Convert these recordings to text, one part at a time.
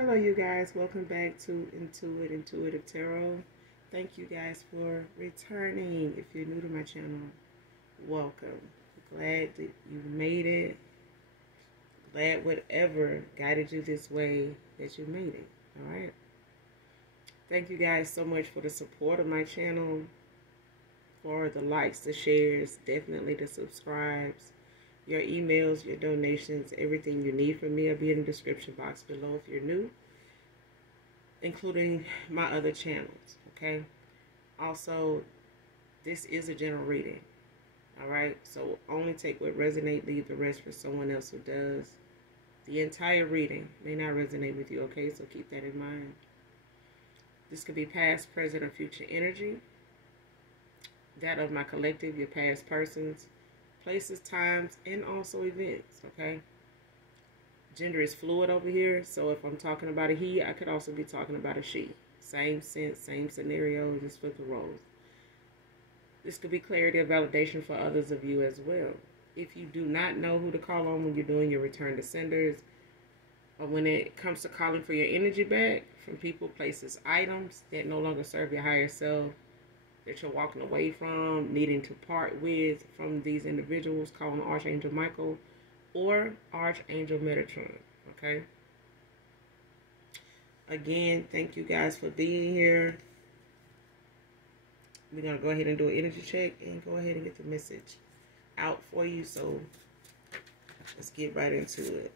Hello, you guys. Welcome back to Intuitive Tarot. Thank you guys for returning. If you're new to my channel, welcome. Glad that you made it. Glad whatever guided you this way that you made it. All right. Thank you guys so much for the support of my channel, for the likes, the shares, definitely the subscribes. Your emails, your donations, everything you need from me will be in the description box below if you're new, including my other channels, okay? Also, this is a general reading, all right? So only take what resonates, leave the rest for someone else who does. The entire reading may not resonate with you, okay? So keep that in mind. This could be past, present, or future energy. That of my collective, your past persons, places, times, and also events, okay? Gender is fluid over here, so if I'm talking about a he, I could also be talking about a she. Same sense, same scenario, just flip the roles. This could be clarity or validation for others of you as well. If you do not know who to call on when you're doing your return to senders, or when it comes to calling for your energy back from people, places, items that no longer serve your higher self, that you're walking away from, needing to part with from these individuals, call on Archangel Michael or Archangel Metatron, okay? Again, thank you guys for being here. We're going to go ahead and do an energy check and go ahead and get the message out for you. So let's get right into it.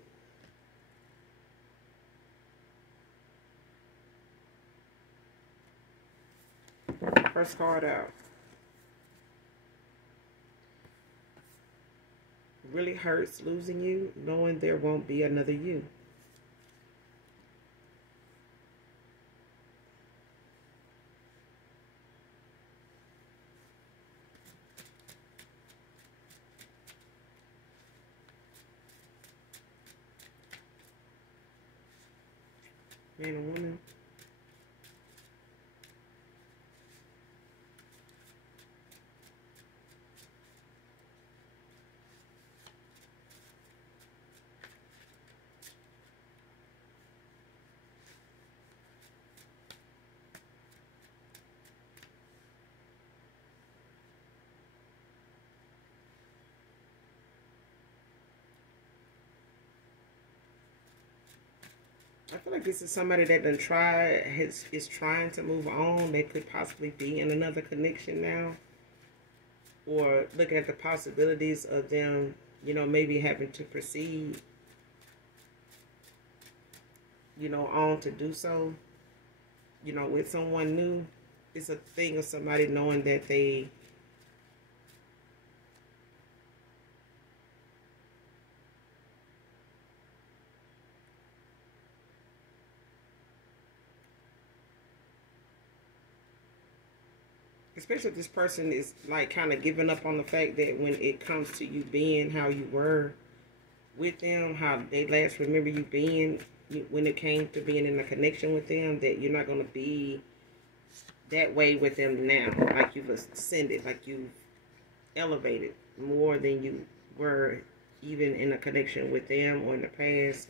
First card out. Really hurts losing you, knowing there won't be another you. Man or woman. I feel like this is somebody that done tried, is trying to move on. They could possibly be in another connection now. Or looking at the possibilities of them, you know, maybe having to proceed, you know, on to do so, you know, with someone new. It's a thing of somebody knowing that they especially if this person is like kind of giving up on the fact that when it comes to you being how you were with them, how they last remember you being when it came to being in a connection with them, that you're not going to be that way with them now. Like you've ascended, like you've elevated more than you were even in a connection with them or in the past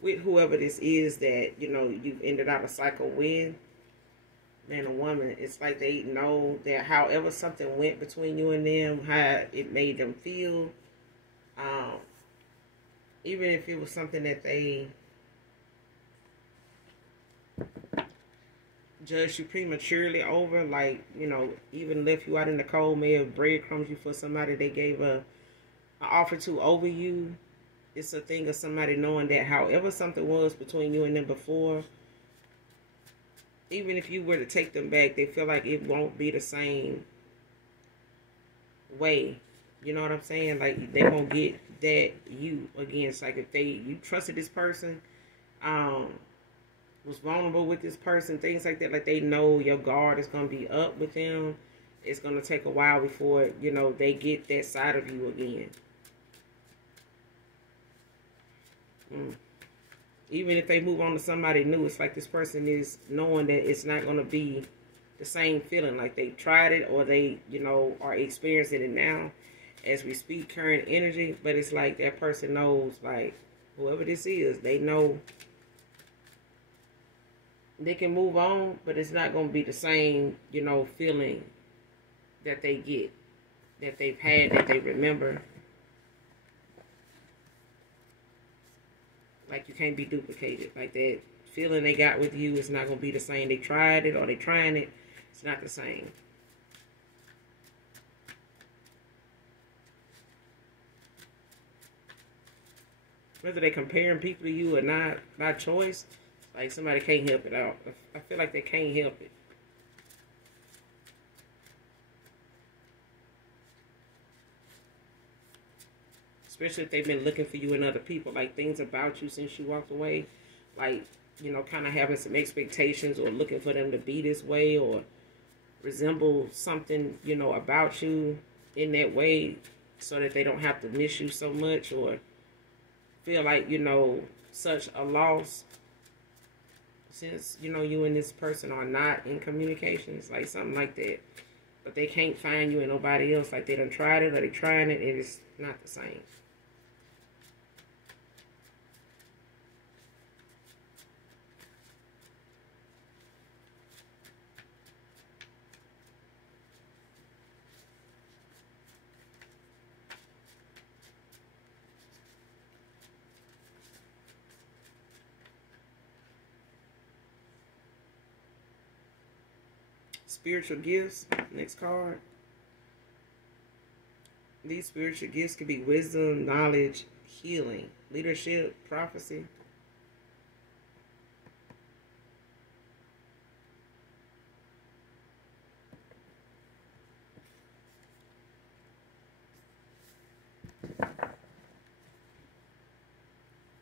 with whoever this is that, you know, you've ended out a cycle with. Man or woman, it's like they know that however something went between you and them, how it made them feel, even if it was something that they judged you prematurely over, like, you know, even left you out in the cold, may have breadcrumbs you for somebody they gave a offer to over you. It's a thing of somebody knowing that however something was between you and them before, even if you were to take them back, they feel like it won't be the same way. You know what I'm saying? Like, they won't get that you again. It's like if you trusted this person, was vulnerable with this person, things like that, like they know your guard is going to be up with them. It's going to take a while before, you know, they get that side of you again. Even if they move on to somebody new, it's like this person is knowing that it's not going to be the same feeling. Like they tried it or they, you know, are experiencing it now as we speak, current energy. But it's like that person knows, like, whoever this is, they know they can move on, but it's not going to be the same, you know, feeling that they get, that they've had, that they remember. Like, you can't be duplicated. Like, that feeling they got with you is not going to be the same. They tried it or they trying it. It's not the same. Whether they comparing people to you or not, by choice, like, somebody can't help it out. I feel like they can't help it. Especially if they've been looking for you in other people. Like, things about you since you walked away. Like, you know, kind of having some expectations or looking for them to be this way or resemble something, you know, about you in that way so that they don't have to miss you so much or feel like, you know, such a loss since, you know, you and this person are not in communications, like something like that. But they can't find you and nobody else. Like, they done tried it or they trying it and it's not the same. Spiritual gifts, next card. These spiritual gifts could be wisdom, knowledge, healing, leadership, prophecy.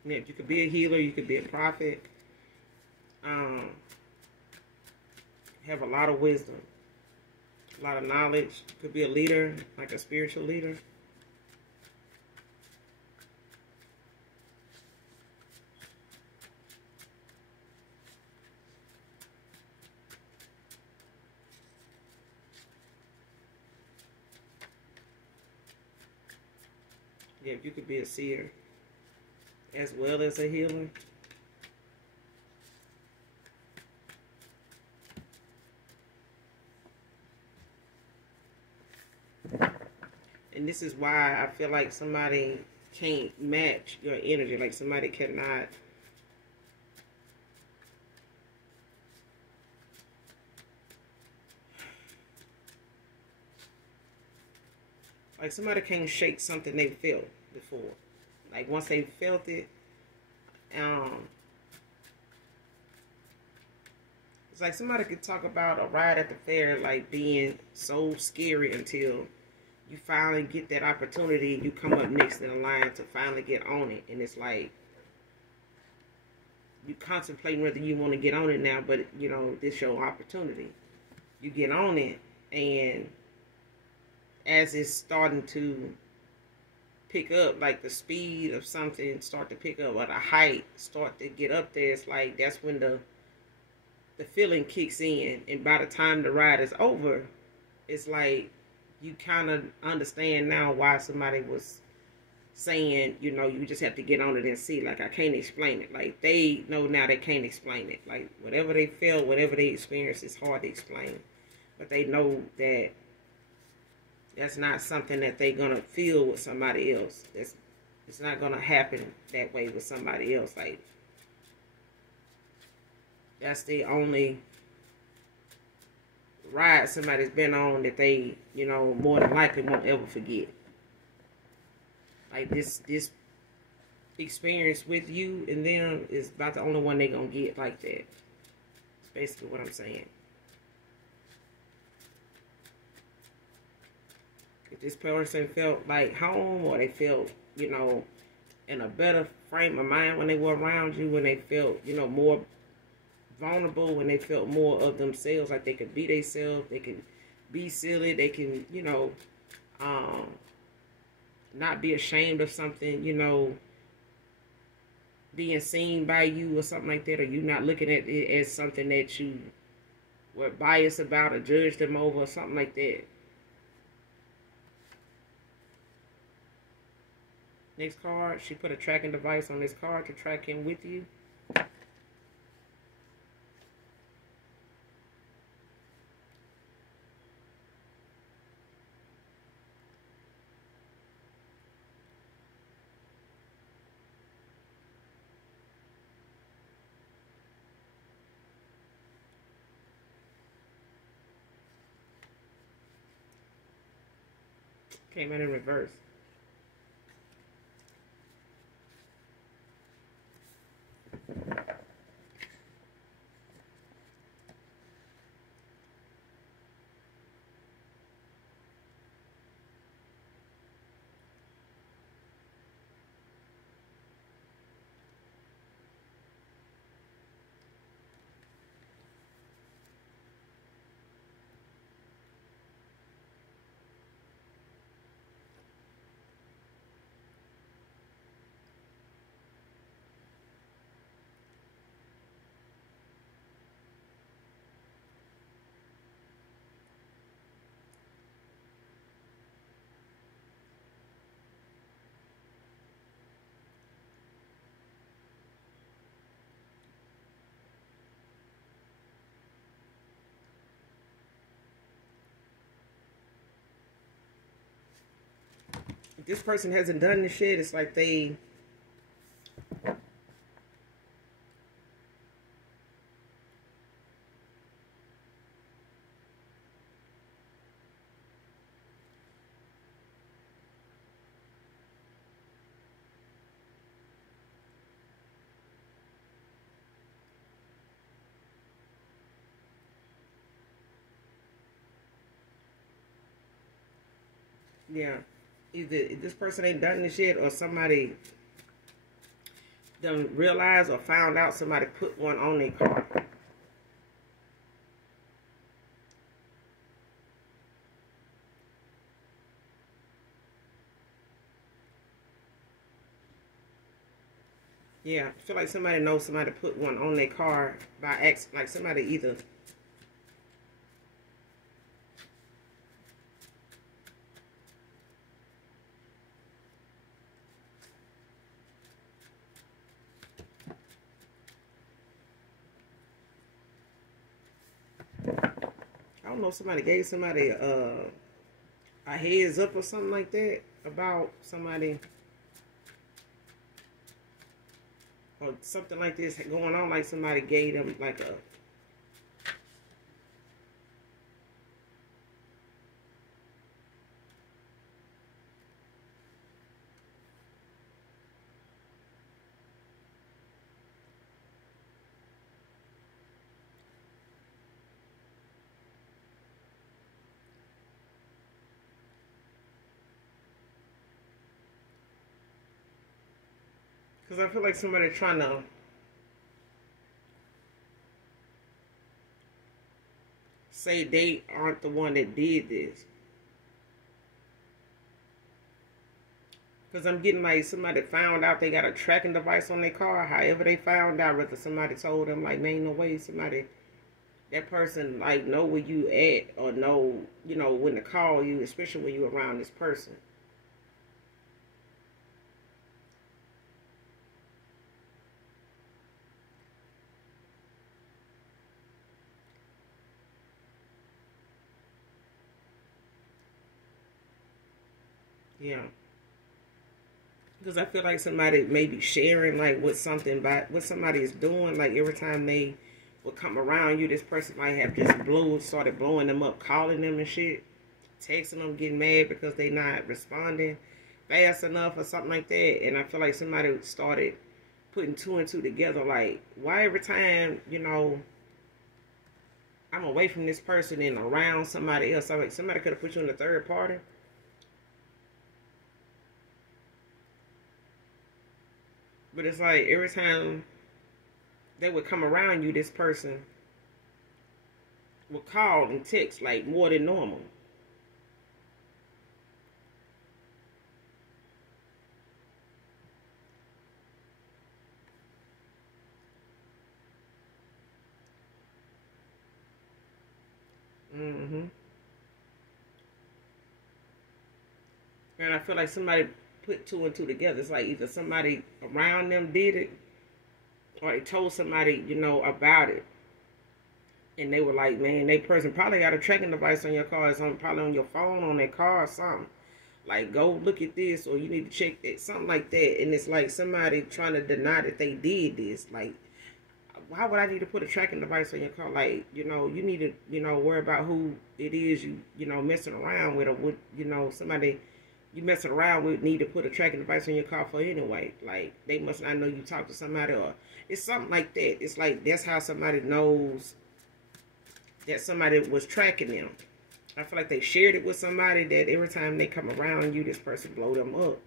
Yeah, you could be a healer, you could be a prophet. Have a lot of wisdom, a lot of knowledge. Could be a leader, like a spiritual leader. Yeah, you could be a seer as well as a healer. And this is why I feel like somebody can't match your energy. Like, somebody cannot. Like, somebody can't shake something they felt before. Like, once they felt it, it's like somebody could talk about a ride at the fair, like, being so scary until you finally get that opportunity and you come up next in the line to finally get on it. And it's like, you contemplating whether you want to get on it now, but, you know, this your opportunity. You get on it, and as it's starting to pick up, like the speed of something start to pick up, or the height start to get up there, it's like that's when the feeling kicks in. And by the time the ride is over, it's like you kind of understand now why somebody was saying, you know, you just have to get on it and see. Like, I can't explain it. Like, they know now they can't explain it. Like, whatever they felt, whatever they experienced, it's hard to explain. But they know that that's not something that they're going to feel with somebody else. It's not going to happen that way with somebody else. Like, that's the only ride somebody's been on that they, you know, more than likely won't ever forget. Like, this experience with you and them is about the only one they're going to get like that. That's basically what I'm saying. If this person felt like home, or they felt, you know, in a better frame of mind when they were around you, when they felt, you know, more vulnerable, when they felt more of themselves, like they could be themselves, they can be silly, they can, you know, not be ashamed of something, you know, being seen by you or something like that, or you not looking at it as something that you were biased about or judged them over or something like that. Next card, she put a tracking device on this card to track him with you. Came out in reverse. If this person hasn't done this shit, it's like they yeah. Either this person ain't done this shit or somebody done realized or found out somebody put one on their car. Yeah, I feel like somebody knows somebody put one on their car by accident. Like somebody either I don't know, somebody gave somebody a heads up or something like that about somebody or something like this going on, like somebody gave them like a because I feel like somebody trying to say they aren't the one that did this. Because I'm getting like somebody found out they got a tracking device on their car. However they found out, whether somebody told them, like, man, ain't no way somebody, that person, like, know where you at or know, you know, when to call you, especially when you're around this person. Yeah. Because I feel like somebody may be sharing, like, what somebody is doing. Like, every time they would come around you, this person might have just started blowing them up, calling them and shit, texting them, getting mad because they not responding fast enough or something like that. And I feel like somebody started putting two and two together. Like, why every time, you know, I'm away from this person and around somebody else, I'm like, somebody could have put you in the third party. But it's like every time they would come around you, this person would call and text like more than normal. Mm-hmm. And I feel like somebody put two and two together. It's like either somebody around them did it or they told somebody, you know, about it. And they were like, man, that person probably got a tracking device on your car. It's probably on your phone, on their car or something. Like, go look at this, or you need to check it, something like that. And it's like somebody trying to deny that they did this. Like, why would I need to put a tracking device on your car? Like, you know, you need to, you know, worry about who it is you know, messing around with, or what, you know, somebody you messing around with need to put a tracking device on your car for anyway. Like, they must not know you talk to somebody, or it's something like that. It's like that's how somebody knows that somebody was tracking them. I feel like they shared it with somebody that every time they come around you, this person blow them up.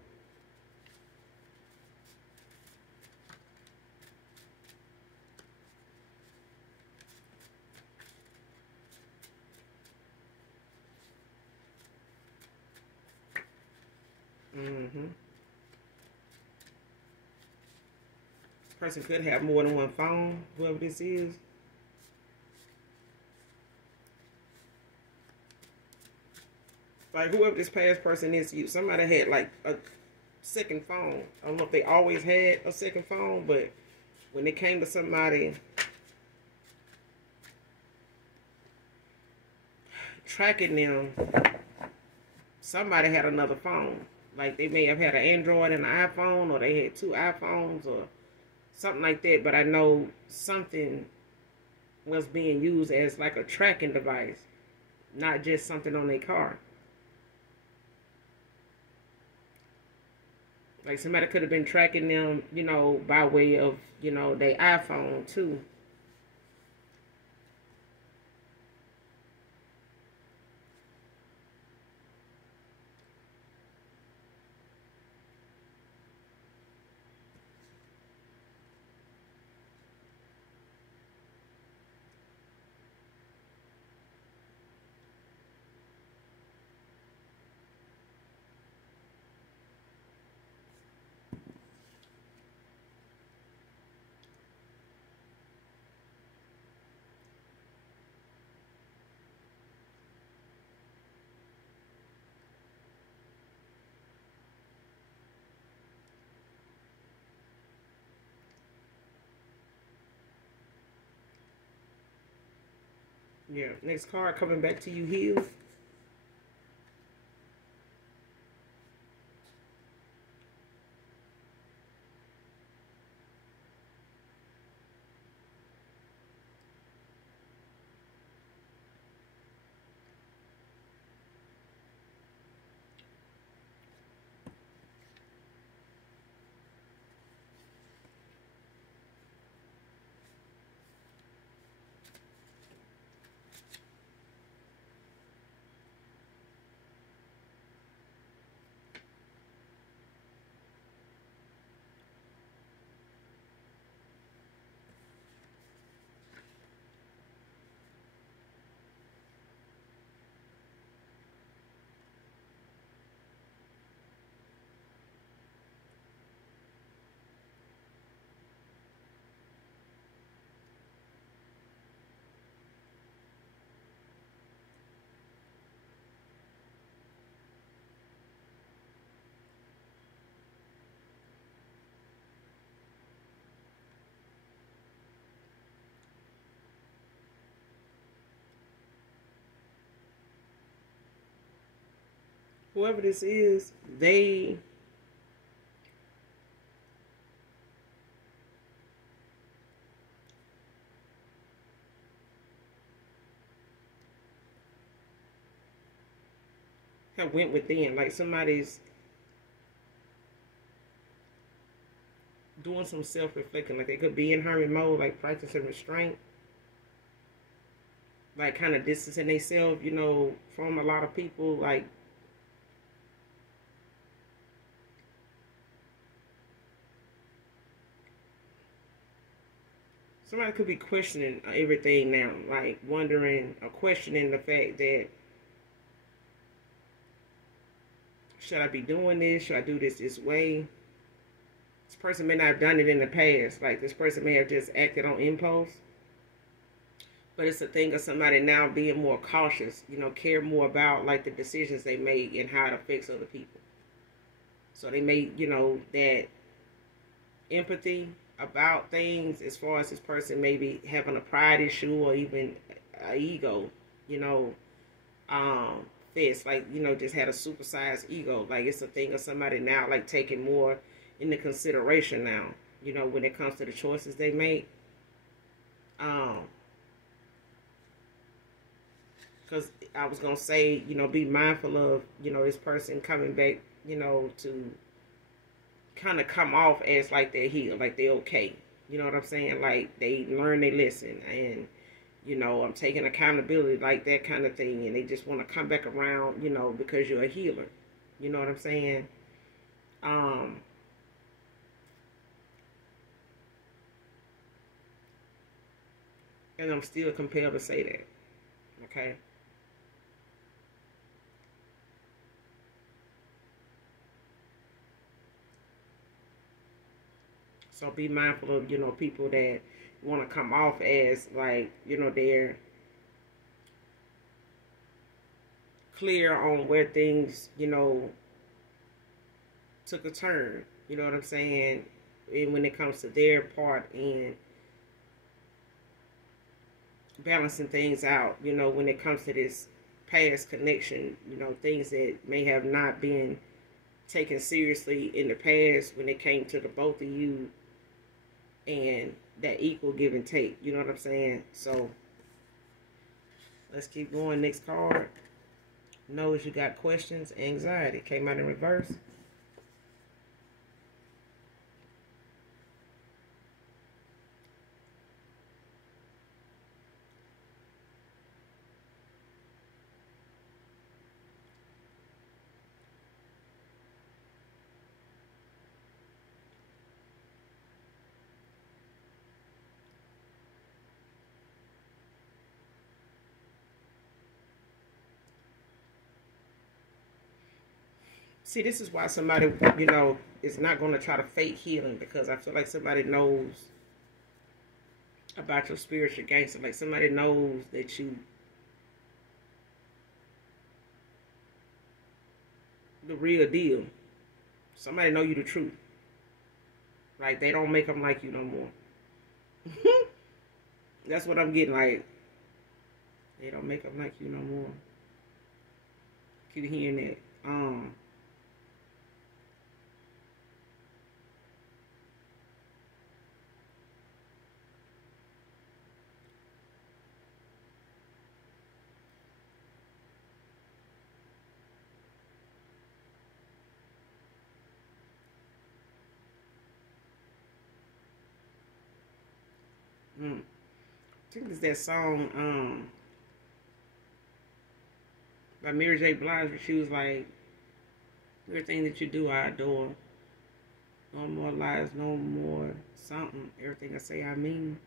Person could have more than one phone, whoever this is. Like, whoever this past person is, somebody had like a second phone. I don't know if they always had a second phone, but when it came to somebody tracking them, somebody had another phone. Like, they may have had an Android and an iPhone, or they had two iPhones, or something like that. But I know something was being used as like a tracking device, not just something on their car. Like, somebody could have been tracking them, you know, by way of, you know, their iPhone too. Yeah, next card coming back to you, healed. Whoever this is, they have went within. Like, somebody's doing some self-reflecting. Like, they could be in hermit mode, like practicing restraint, like kind of distancing themselves, you know, from a lot of people. Like, somebody could be questioning everything now, like wondering or questioning the fact that, should I be doing this? Should I do this way? This person may not have done it in the past. Like, this person may have just acted on impulse. But it's a thing of somebody now being more cautious, you know, care more about like the decisions they make and how it affects other people. So they may, you know, that empathy about things, as far as this person maybe having a pride issue or even a ego, you know, fist, like, you know, just had a supersized ego. Like, it's a thing of somebody now like taking more into consideration now, you know, when it comes to the choices they make. Because I was going to say, you know, be mindful of, you know, this person coming back you know, to kind of come off as like they're healed, like they're okay. You know what I'm saying? Like they learn their lesson, and you know, I'm taking accountability, like that kind of thing, and they just want to come back around, you know, because you're a healer. You know what I'm saying? Um, and I'm still compelled to say that. Okay. So be mindful of, you know, people that want to come off as like, you know, they're clear on where things, you know, took a turn. You know what I'm saying? And when it comes to their part in balancing things out, you know, when it comes to this past connection, you know, things that may have not been taken seriously in the past when it came to the both of you and that equal give and take. You know what I'm saying? So let's keep going. Next card. Knows you got questions, anxiety. Came out in reverse. See, this is why somebody, you know, is not going to try to fake healing, because I feel like somebody knows about your spiritual gangster. Like somebody knows that you the real deal. Somebody know you the truth. Like they don't make them like you no more. That's what I'm getting. Like they don't make them like you no more. Keep hearing that. I think it's that song by Mary J. Blige where she was like, everything that you do I adore. No more lies, no more something. Everything I say I mean.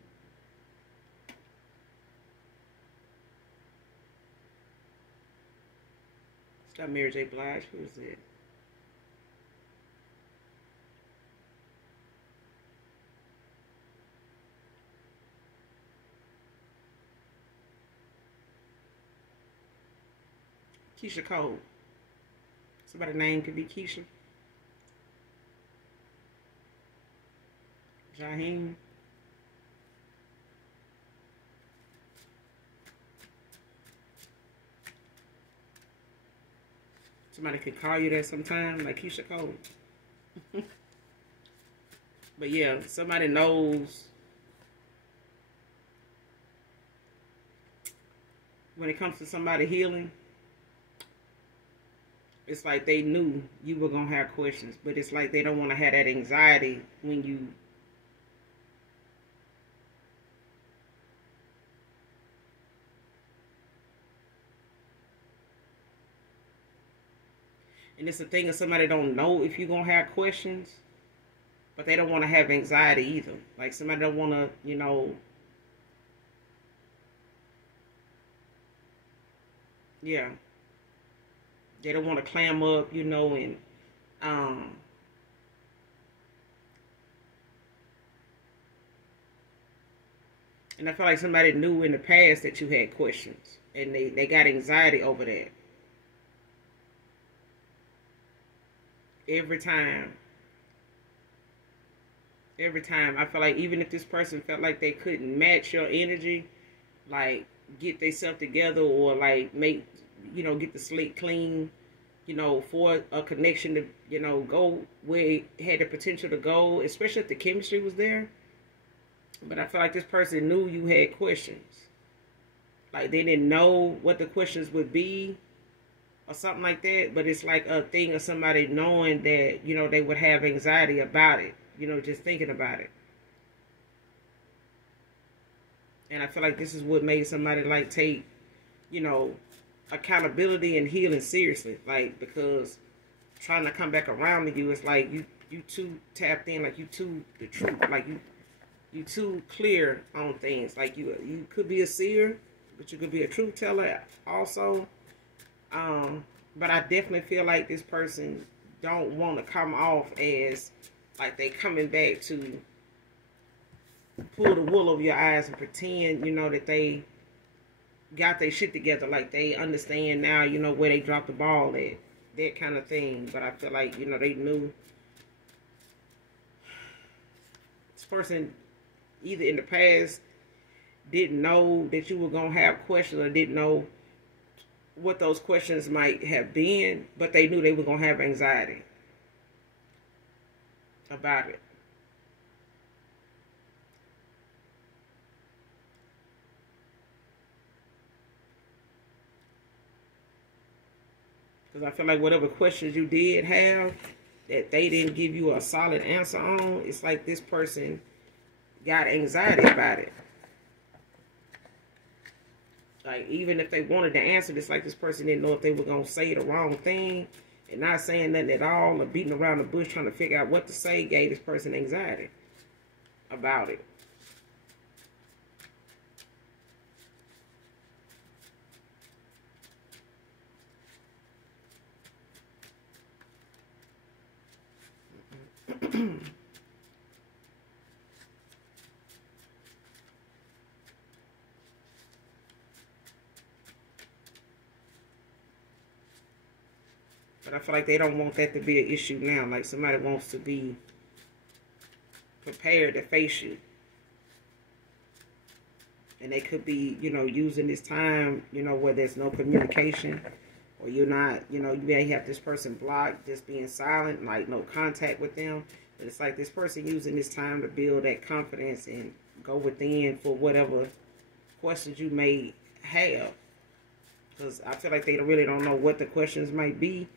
It's got Mary J. Blige. Who is it? Keisha Cole. Somebody's name could be Keisha. Jaheim. Somebody could call you that sometime, like Keisha Cole. But yeah, somebody knows when it comes to somebody healing, it's like they knew you were going to have questions, but it's like they don't want to have that anxiety when you and it's the thing of somebody don't know if you're going to have questions, but they don't want to have anxiety either. Like somebody don't want to, you know, yeah, they don't want to clam up, you know, um, and I feel like somebody knew in the past that you had questions, and they got anxiety over that. Every time. Every time. I feel like even if this person felt like they couldn't match your energy, like get themselves together or like make, you know, get the slate clean, you know, for a connection to, you know, go where it had the potential to go, especially if the chemistry was there. But I feel like this person knew you had questions. Like they didn't know what the questions would be, or something like that. But it's like a thing of somebody knowing that, you know, they would have anxiety about it, you know, just thinking about it. And I feel like this is what made somebody like take, you know, accountability and healing seriously. Like, because trying to come back around to you, it's like you too tapped in, like you too the truth, like you too clear on things. Like you could be a seer, but you could be a truth teller also. But I definitely feel like this person don't want to come off as like they coming back to pull the wool over your eyes and pretend, you know, that they got their shit together, like they understand now, you know, where they dropped the ball at, that kind of thing. But I feel like, you know, they knew this person either in the past didn't know that you were going to have questions, or didn't know what those questions might have been, but they knew they were going to have anxiety about it. Because I feel like whatever questions you did have that they didn't give you a solid answer on, it's like this person got anxiety about it. Like, even if they wanted to answer, it's like this person didn't know if they were going to say the wrong thing, and not saying nothing at all, or beating around the bush trying to figure out what to say, gave this person anxiety about it. But I feel like they don't want that to be an issue now. Like, somebody wants to be prepared to face you. And they could be, you know, using this time, you know, where there's no communication, or you're not, you know, you may have this person blocked, just being silent, like no contact with them. But it's like this person using this time to build that confidence and go within for whatever questions you may have. Because I feel like they really don't know what the questions might be.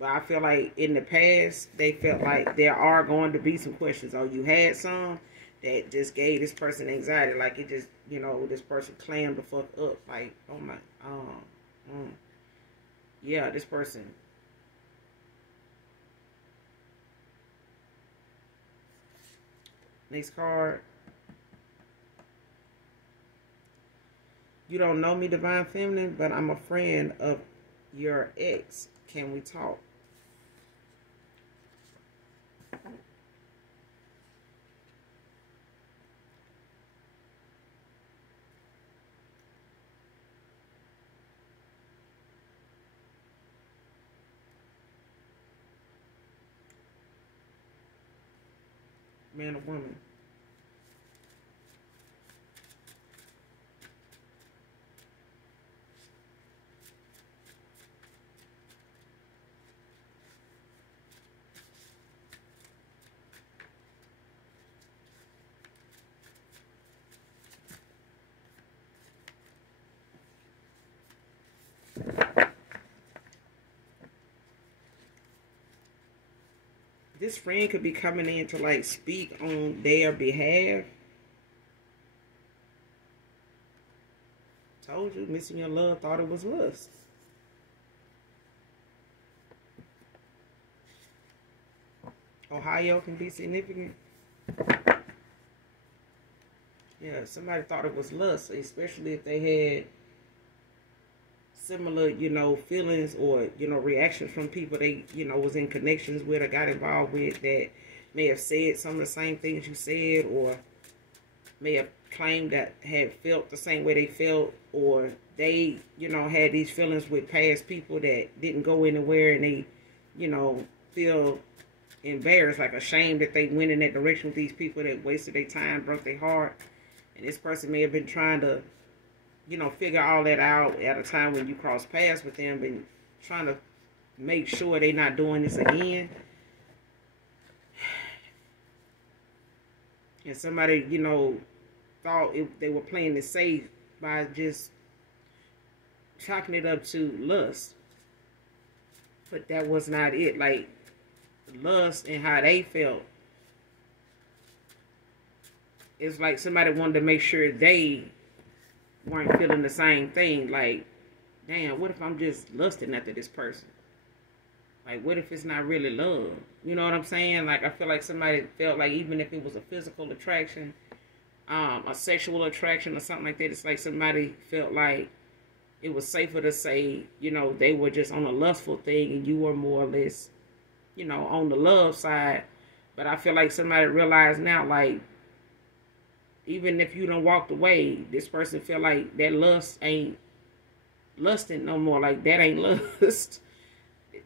But I feel like in the past, they felt like there are going to be some questions. Or you had some that just gave this person anxiety. Like, it just, you know, this person clammed the fuck up. Like, oh my, yeah, this person. Next card. You don't know me, Divine Feminine, but I'm a friend of your ex. Can we talk? Man or woman? This friend could be coming in to like speak on their behalf. Told you, missing your love, thought it was lust. Ohio can be significant. Yeah, somebody thought it was lust, especially if they had similar, you know, feelings or, you know, reactions from people they, you know, was in connections with or got involved with that may have said some of the same things you said, or may have claimed that had felt the same way they felt, or they, you know, had these feelings with past people that didn't go anywhere, and they, you know, feel embarrassed, like ashamed that they went in that direction with these people that wasted their time, broke their heart. And this person may have been trying to, you know, figure all that out at a time when you cross paths with them, and trying to make sure they're not doing this again. And somebody, you know, thought they were playing it safe by just chalking it up to lust. but that was not it. Like, lust and how they felt, it's like somebody wanted to make sure they weren't feeling the same thing. Like, damn, what if I'm just lusting after this person? Like, what if it's not really love? You know what I'm saying? Like, I feel like somebody felt like even if it was a physical attraction, a sexual attraction or something like that, it's like somebody felt like it was safer to say, you know, they were just on a lustful thing and you were more or less, you know, on the love side. But I feel like somebody realized now, like, even if you done walked away, this person feel like that lust ain't lusting no more. Like, that ain't lust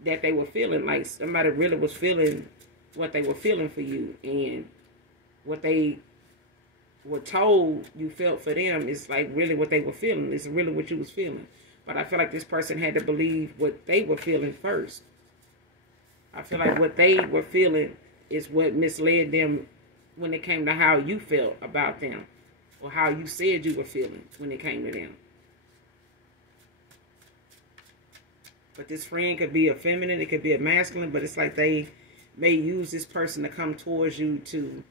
that they were feeling. Like, somebody really was feeling what they were feeling for you, and what they were told you felt for them is like really what they were feeling. It's really what you was feeling. But I feel like this person had to believe what they were feeling first. I feel like what they were feeling is what misled them when it came to how you felt about them, or how you said you were feeling when it came to them. But this friend could be a feminine, it could be a masculine, but it's like they may use this person to come towards you to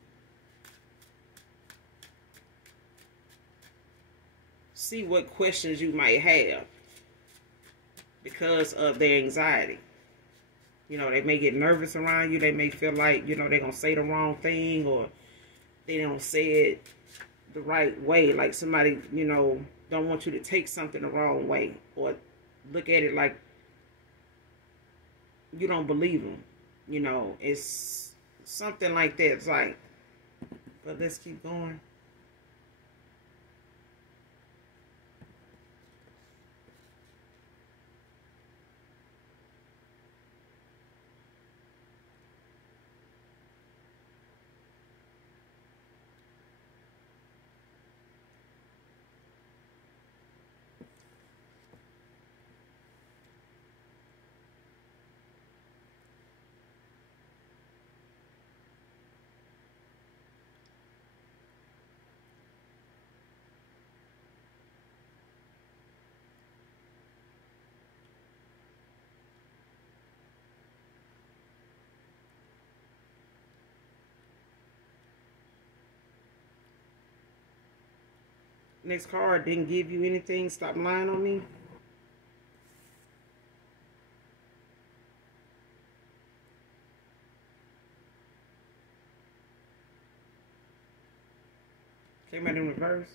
see what questions you might have because of their anxiety. You know, they may get nervous around you. They may feel like, you know, they're going to say the wrong thing, or they don't say it the right way. Like somebody, you know, don't want you to take something the wrong way, or look at it like you don't believe them. You know, it's something like that. It's like, but let's keep going. Next card didn't give you anything. Stop lying on me. Came out in reverse.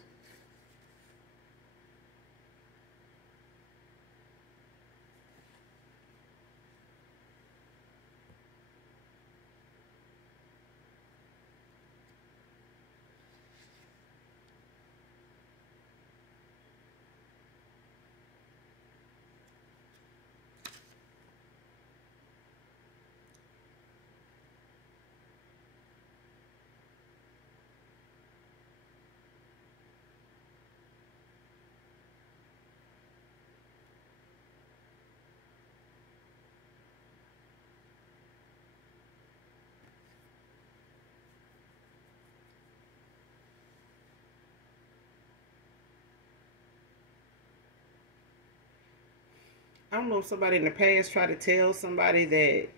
I don't know if somebody in the past tried to tell somebody that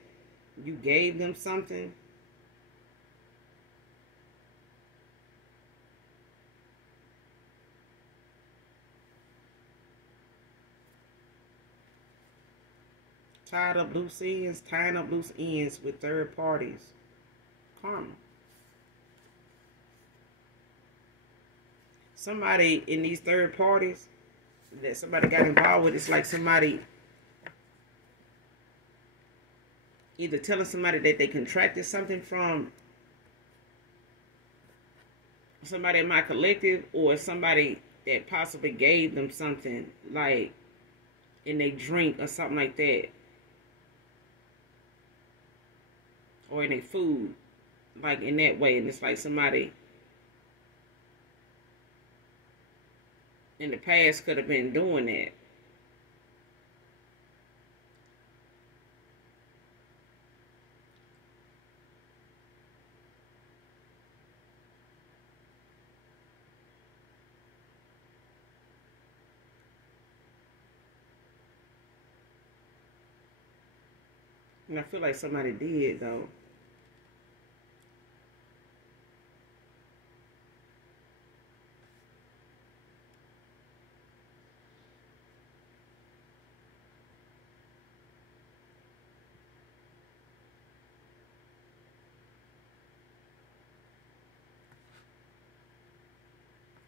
you gave them something. Tied up loose ends, tying up loose ends with third parties. Karma. Somebody in these third parties that somebody got involved with, it's like somebody either telling somebody that they contracted something from somebody in my collective, or somebody that possibly gave them something, like in their drink or something like that, or in their food, like in that way. And it's like somebody in the past could have been doing that. And I feel like somebody did, though.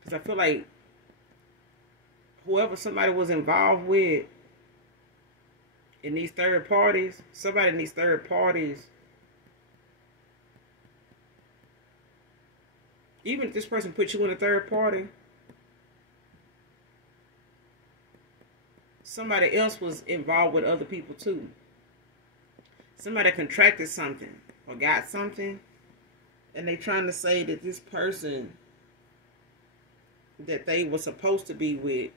Because I feel like whoever somebody was involved with in these third parties, somebody in these third parties, even if this person put you in a third party, somebody else was involved with other people too. Somebody contracted something or got something, and they trying to say that this person that they were supposed to be with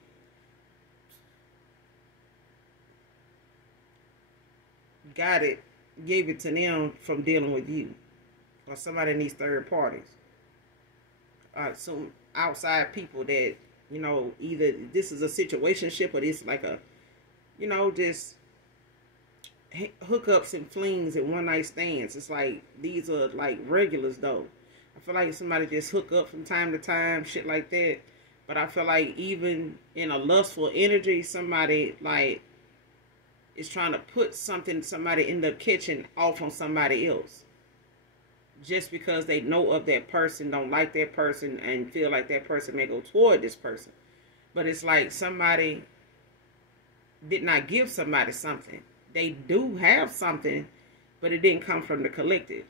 got it, gave it to them from dealing with you or somebody in these third parties. Some outside people that, you know, either this is a situationship or this like a, you know, just hookups and flings and one night stands. It's like these are like regulars though. I feel like somebody just hook up from time to time, shit like that. But I feel like even in a lustful energy, somebody like is trying to put something somebody in the kitchen off on somebody else. Just because they know of that person, don't like that person, and feel like that person may go toward this person. But it's like somebody did not give somebody something. They do have something, but it didn't come from the collective.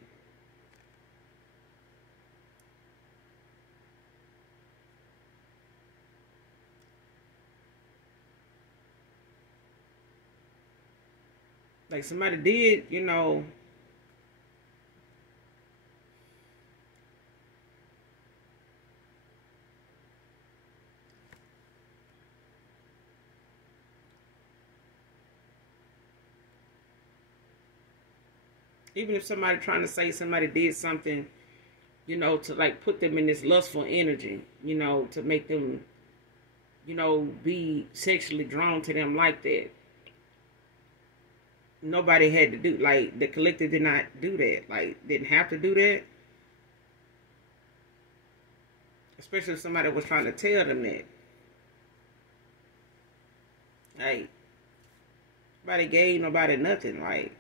Like somebody did, you know, even if somebody trying to say somebody did something, you know, to like put them in this lustful energy, you know, to make them, you know, be sexually drawn to them like that. Nobody had to do, like, the collective did not do that. Like, didn't have to do that. Especially if somebody was trying to tell them that. Like, nobody gave nobody nothing. Like,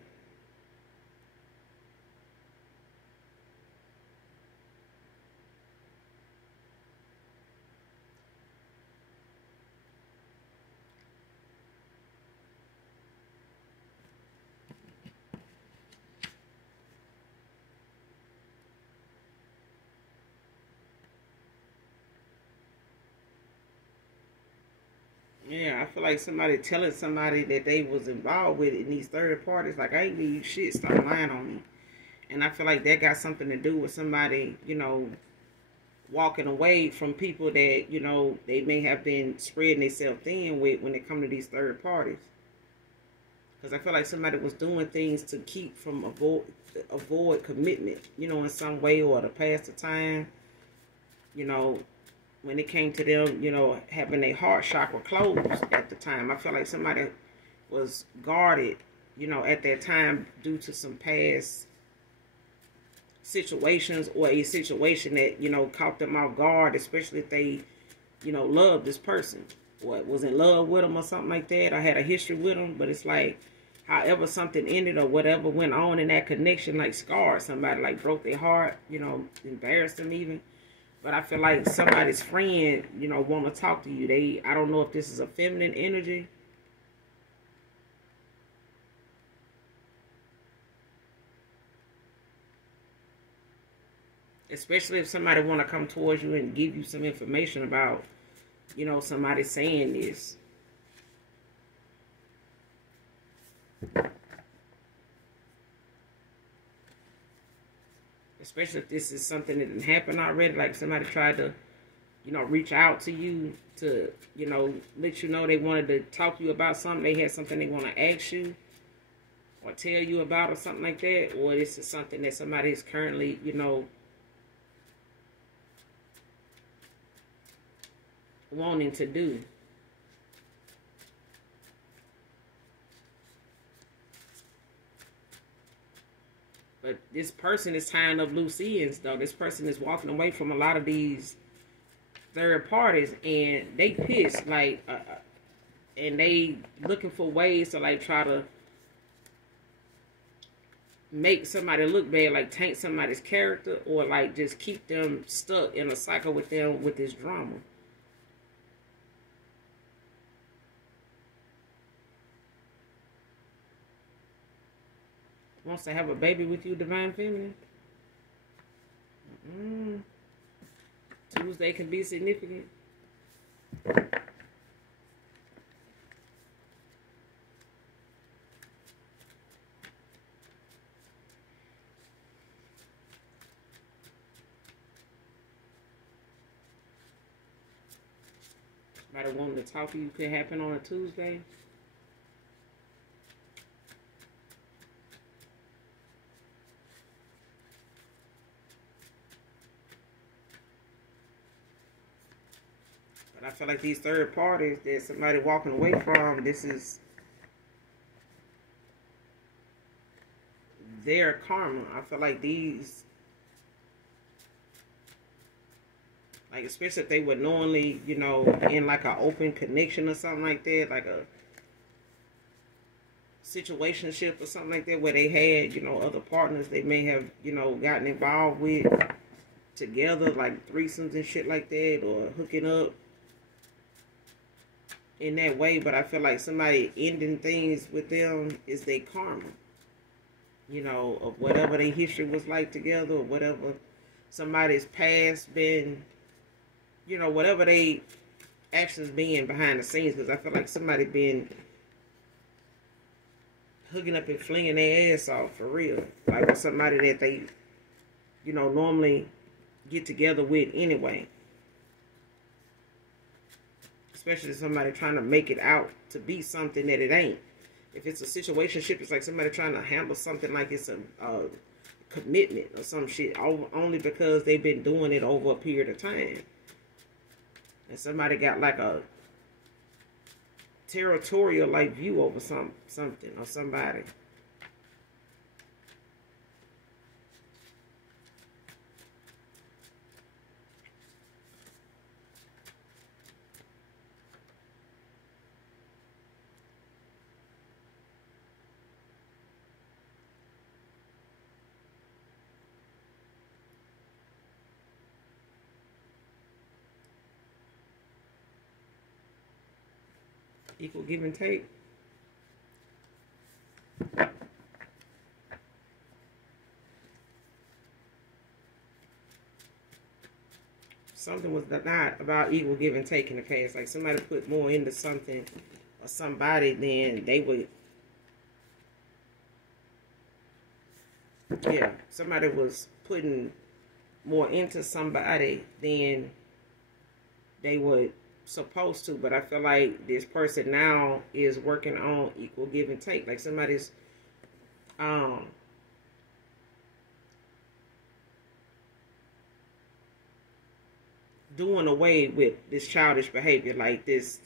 yeah, I feel like somebody telling somebody that they was involved with in these third parties, like, I ain't need shit, stop lying on me. And I feel like that got something to do with somebody, you know, walking away from people that, you know, they may have been spreading themselves thin with when they come to these third parties. Because I feel like somebody was doing things to keep from avoid commitment, you know, in some way or to pass the time. You know, when it came to them, you know, having their heart chakra closed at the time. I feel like somebody was guarded, you know, at that time due to some past situations or a situation that, you know, caught them off guard, especially if they, you know, loved this person or was in love with them or something like that. I had a history with them, but it's like, however something ended or whatever went on in that connection, like scarred somebody, like broke their heart, you know, embarrassed them even. But I feel like somebody's friend, you know, want to talk to you. I don't know if this is a feminine energy. Especially if somebody want to come towards you and give you some information about, you know, somebody saying this. Especially if this is something that didn't happen already. Like somebody tried to, you know, reach out to you to, you know, let you know they wanted to talk to you about something. They had something they want to ask you or tell you about or something like that. Or this is something that somebody is currently, you know, wanting to do. this person is tying up loose ends, though. This person is walking away from a lot of these third parties, and they pissed, like, and they looking for ways to, like, try to make somebody look bad, like taint somebody's character, or like just keep them stuck in a cycle with them with this drama. Wants to have a baby with you, Divine Feminine? Tuesday can be significant. Somebody wanting to talk to you could happen on a Tuesday. But I feel like these third parties that somebody walking away from, this is their karma. I feel like these, like, especially if they would knowingly, you know, in like an open connection or something like that, like a situationship or something like that, where they had, you know, other partners they may have, you know, gotten involved with together, like threesomes and shit like that, or hooking up in that way. But I feel like somebody ending things with them is their karma, you know, of whatever their history was like together, or whatever somebody's past been, you know, whatever they actions being behind the scenes. Because I feel like somebody been hooking up and flinging their ass off for real, like with somebody that they, you know, normally get together with anyway. Especially somebody trying to make it out to be something that it ain't. If it's a situationship, it's like somebody trying to handle something like it's a commitment or some shit, only because they've been doing it over a period of time. And somebody got like a territorial like view over something or somebody. Equal give and take. Something was not about equal give and take in the past. Like somebody put more into something or somebody than they would. Yeah, somebody was putting more into somebody than they would supposed to. But I feel like this person now is working on equal give and take. Like somebody's doing away with this childish behavior, like this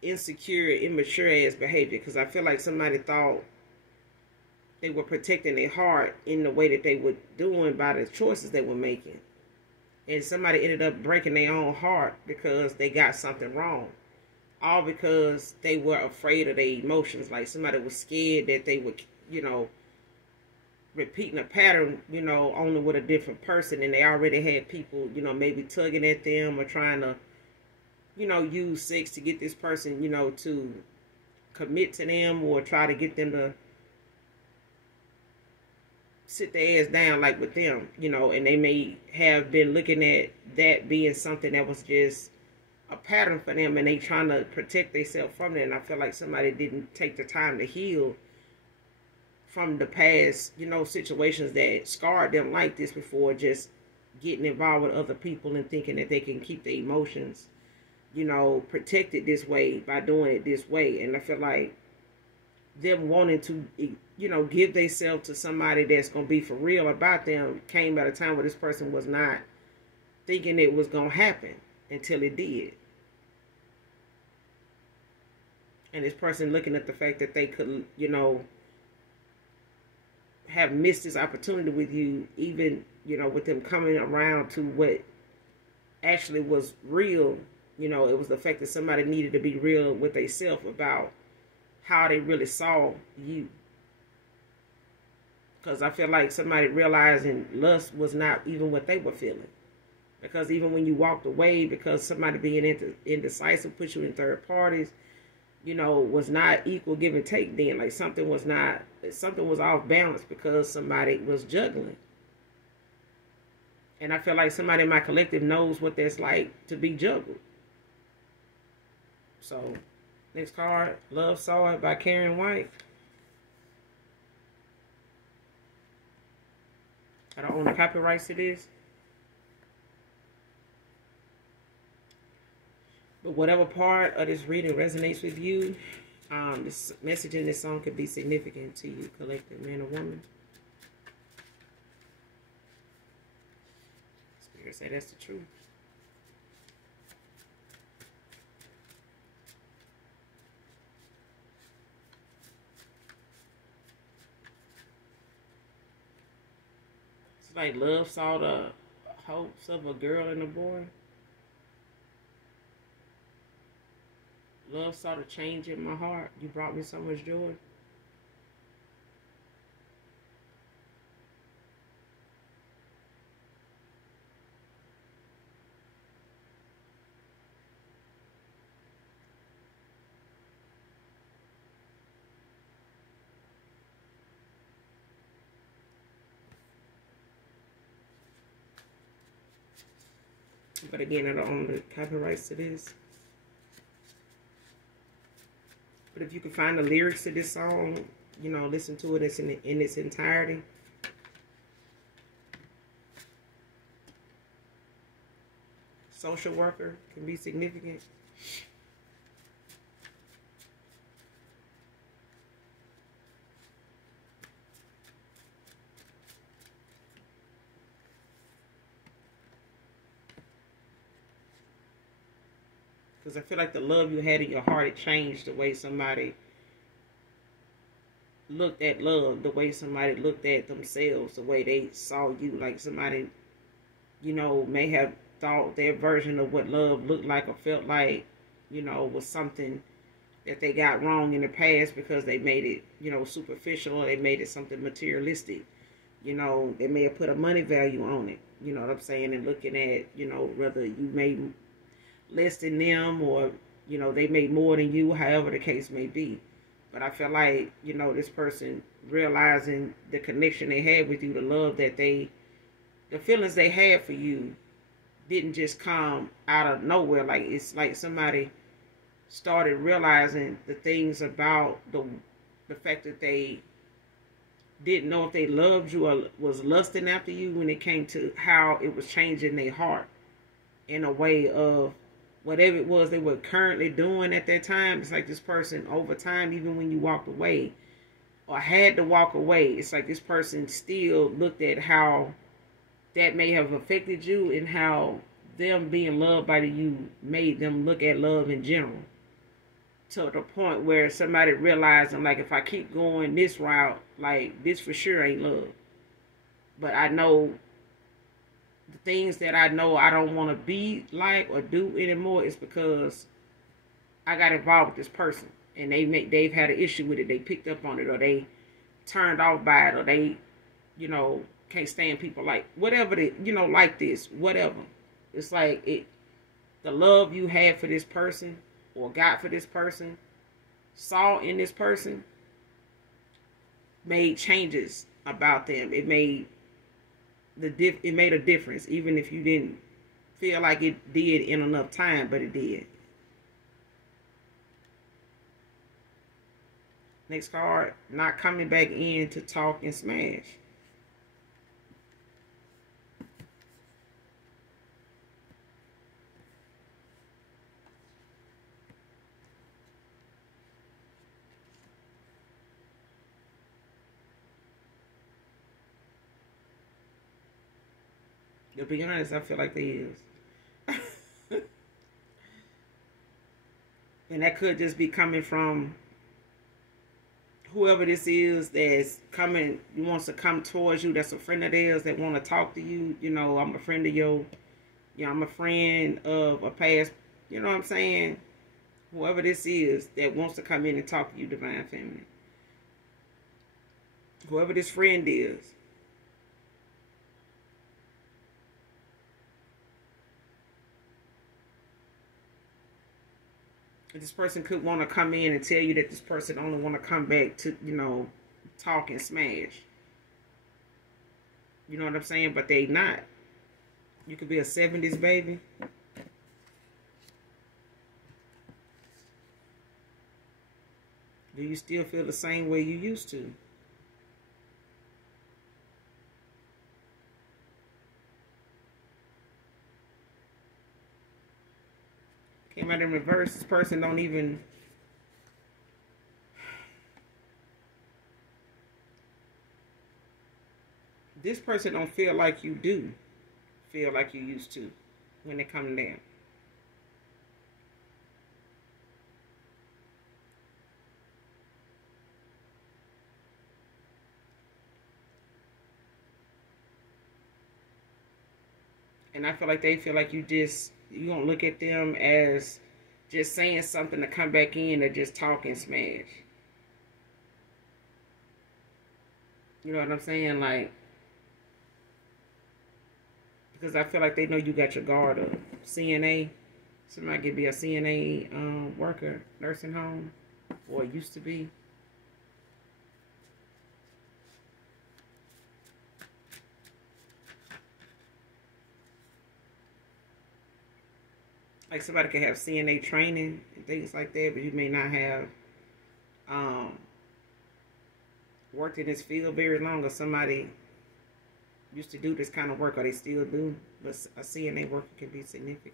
insecure, immature ass behavior. Because I feel like somebody thought they were protecting their heart in the way that they were doing by the choices they were making. And somebody ended up breaking their own heart because they got something wrong. All because they were afraid of their emotions. Like somebody was scared that they would, you know, repeating a pattern, you know, only with a different person. And they already had people, you know, maybe tugging at them or trying to, you know, use sex to get this person, you know, to commit to them or try to get them to sit their ass down like with them, you know. And they may have been looking at that being something that was just a pattern for them, and they trying to protect themselves from that. And I feel like somebody didn't take the time to heal from the past, you know, situations that scarred them like this before, just getting involved with other people and thinking that they can keep their emotions, you know, protected this way by doing it this way. And I feel like them wanting to, you know, give themselves to somebody that's going to be for real about them came at a time where this person was not thinking it was going to happen until it did. And this person looking at the fact that they could, you know, have missed this opportunity with you, even, you know, with them coming around to what actually was real. You know, it was the fact that somebody needed to be real with themselves about how they really saw you. Because I feel like somebody realizing lust was not even what they were feeling. Because even when you walked away, because somebody being indecisive, put you in third parties, you know, was not equal give and take then. Like something was off balance because somebody was juggling. And I feel like somebody in my collective knows what that's like to be juggled. So, next card, Love Saw It by Karen White. I don't own the copyrights to this. But whatever part of this reading resonates with you, this message in this song could be significant to you, collective man or woman. Spirit say that's the truth. It's like love saw the hopes of a girl and a boy. Love saw the change in my heart. You brought me so much joy. But again, I don't own the copyrights to this. But if you can find the lyrics to this song, you know, listen to it in its entirety. Social worker can be significant. Because I feel like the love you had in your heart, it changed the way somebody looked at love, the way somebody looked at themselves, the way they saw you. Like somebody, you know, may have thought their version of what love looked like or felt like, you know, was something that they got wrong in the past because they made it, you know, superficial, or they made it something materialistic. You know, they may have put a money value on it. You know what I'm saying? And looking at, you know, whether you made less than them or, you know, they made more than you, however the case may be. But I feel like, you know, this person realizing the connection they had with you, the love that the feelings they had for you didn't just come out of nowhere. Like, it's like somebody started realizing the things about the fact that they didn't know if they loved you or was lusting after you when it came to how it was changing their heart in a way of whatever it was they were currently doing at that time. It's like this person over time, even when you walked away or had to walk away, it's like this person still looked at how that may have affected you and how them being loved by you made them look at love in general. To the point where somebody realizing, like, if I keep going this route, like, this for sure ain't love. But I know the things that I know I don't want to be like or do anymore is because I got involved with this person and they've had an issue with it. They picked up on it, or they turned off by it, or they, you know, can't stand people like whatever they, you know, like this, whatever. It's like the love you had for this person or got for this person, saw in this person, made changes about them. It made a difference, even if you didn't feel like it did in enough time, but it did. Next card, not coming back in to talk and smash. To be honest, I feel like there is. And that could just be coming from whoever this is that's coming, wants to come towards you, that's a friend of theirs that want to talk to you. You know, I'm a friend of your, you know, I'm a friend of a past, you know what I'm saying? Whoever this is that wants to come in and talk to you, Divine Feminine. Whoever this friend is. This person could want to come in and tell you that this person only want to come back to, you know, talk and smash. You know what I'm saying? But they not. You could be a 70s baby. Do you still feel the same way you used to? Came out in reverse. This person don't even... This person don't feel like you do. Feel like you used to when they come down. And I feel like they feel like you don't look at them as just saying something to come back in or just talk and smash. You know what I'm saying? Like, because I feel like they know you got your guard up. CNA, somebody could be a CNA worker, nursing home, or used to be. Like somebody could have CNA training and things like that, but you may not have worked in this field very long, or somebody used to do this kind of work, or they still do, but a CNA worker can be significant.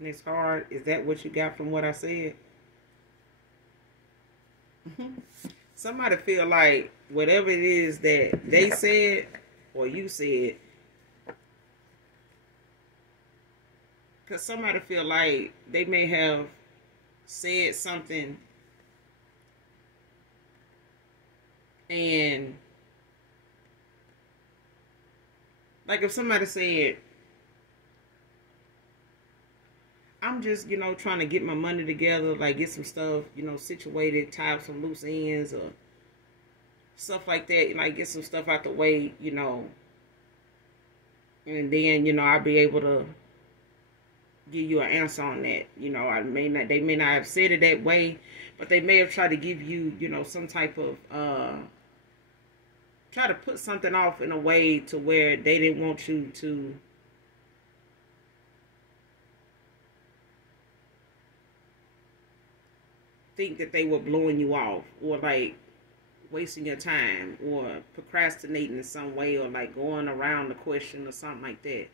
Next card, is that what you got from what I said? Somebody feel like whatever it is that they said or you said, because somebody feel like they may have said something and like if somebody said, I'm just, you know, trying to get my money together, like get some stuff, you know, situated, tie up some loose ends or stuff like that, like get some stuff out the way, you know, and then, you know, I'll be able to give you an answer on that. You know, they may not have said it that way, but they may have tried to give you, you know, some type of, try to put something off in a way to where they didn't want you to think that they were blowing you off, or like wasting your time, or procrastinating in some way, or like going around the question or something like that.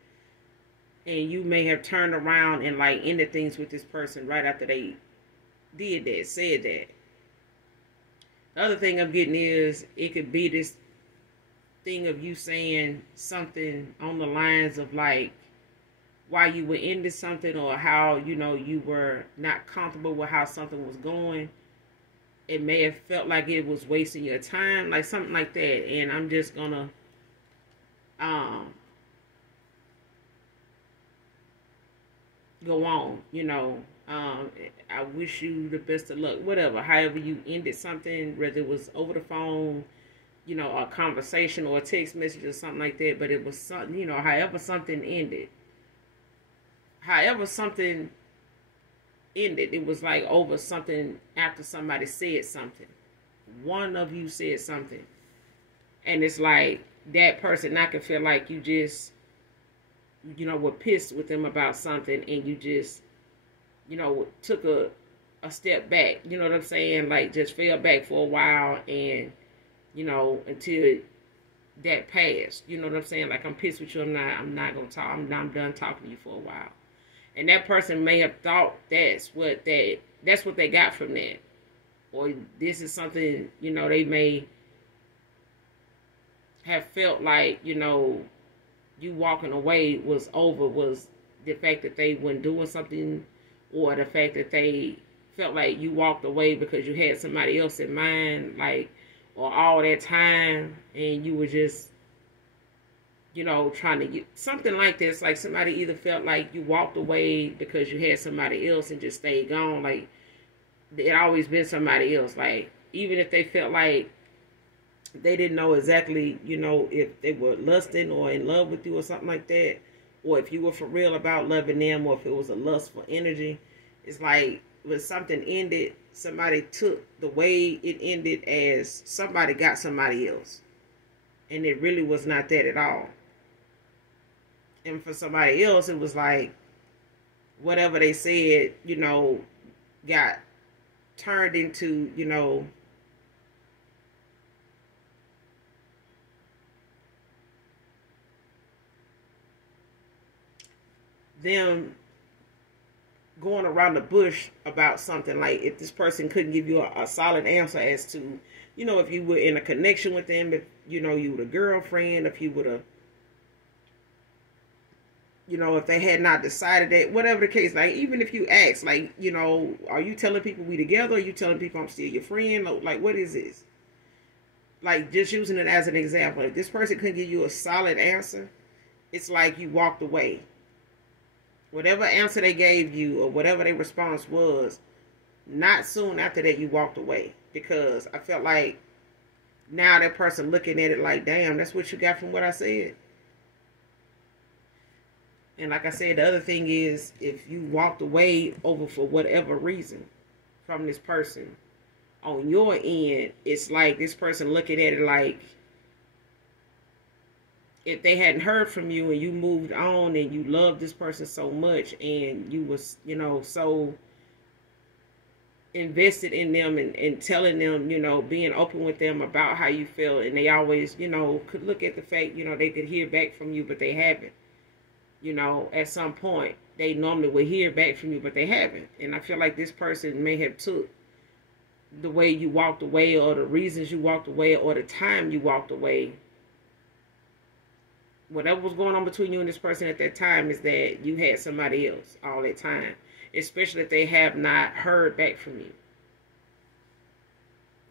And you may have turned around and like ended things with this person right after they did that, said that. The other thing I'm getting is it could be this thing of you saying something on the lines of like why you were into something, or how, you know, you were not comfortable with how something was going. It may have felt like it was wasting your time, like something like that. And I'm just gonna go on, you know. I wish you the best of luck, whatever, however you ended something, whether it was over the phone, you know, a conversation or a text message or something like that. But it was something, you know, however something ended, it was like over something after somebody said something. One of you said something. And it's like that person, I can feel like you just, you know, were pissed with them about something, and you just, you know, took a step back. You know what I'm saying? Like just fell back for a while, and, you know, until that passed. You know what I'm saying? Like, I'm pissed with you. I'm not gonna talk. I'm done talking to you for a while. And that person may have thought that's what they got from that. or this is something, you know, they may have felt like, you know, you walking away was over, was the fact that they weren't doing something, or the fact that they felt like you walked away because you had somebody else in mind, like, or all that time and you were just, you know, trying to get something like this. Like somebody either felt like you walked away because you had somebody else and just stayed gone. Like it always been somebody else. Like even if they felt like they didn't know exactly, you know, if they were lusting or in love with you or something like that, or if you were for real about loving them, or if it was a lust for energy. It's like when something ended, somebody took the way it ended as somebody got somebody else, and it really was not that at all. And for somebody else, it was like whatever they said, you know, got turned into, you know, them going around the bush about something. Like if this person couldn't give you a solid answer as to, you know, if you were in a connection with them, if, you know, you were a girlfriend, if you would have, you know, if they had not decided that, whatever the case, like even if you ask, like, you know, are you telling people we together? Are you telling people I'm still your friend? Like, what is this? Like, just using it as an example, if this person couldn't give you a solid answer, it's like you walked away. Whatever answer they gave you or whatever their response was, not soon after that you walked away. Because I felt like now that person looking at it like, damn, that's what you got from what I said. And like I said, the other thing is, if you walked away over for whatever reason from this person, on your end, it's like this person looking at it like, if they hadn't heard from you and you moved on and you loved this person so much and you was, you know, so invested in them and telling them, you know, being open with them about how you feel, and they always, you know, could look at the fact, you know, they could hear back from you, but they haven't. You know, at some point, they normally would hear back from you, but they haven't. And I feel like this person may have took the way you walked away, or the reasons you walked away, or the time you walked away. Whatever was going on between you and this person at that time is that you had somebody else all that time. Especially if they have not heard back from you.